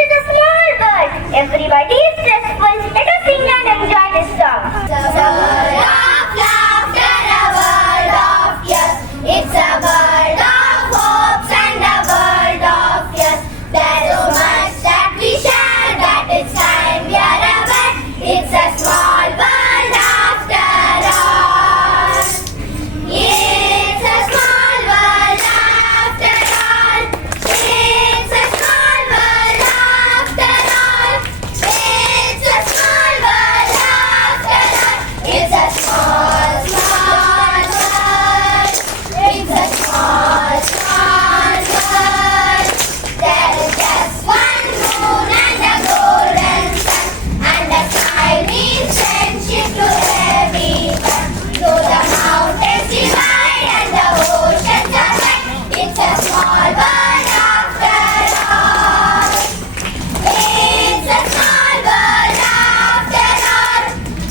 is a small world. Everybody is stressful. Let us sing and enjoy this song. It's a world of laughter, a world of tears. It's a world of hopes and a world of fears. There's so much that we share that it's time we are aware. It's a small world after all. It's a small world after all. It's a small world after all. It's a small world after all. It's a small, small world. It's a small, small world. There is just one moon and a golden sun, and a sky means friendship to everyone. Though the mountains divide and the oceans are wide, it's a small world after all. It's a small world after all.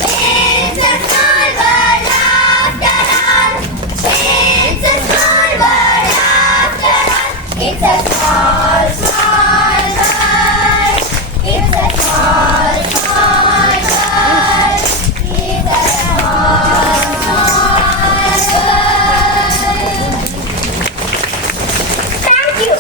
It's a small world after all. It's a small world after all. It's a small, small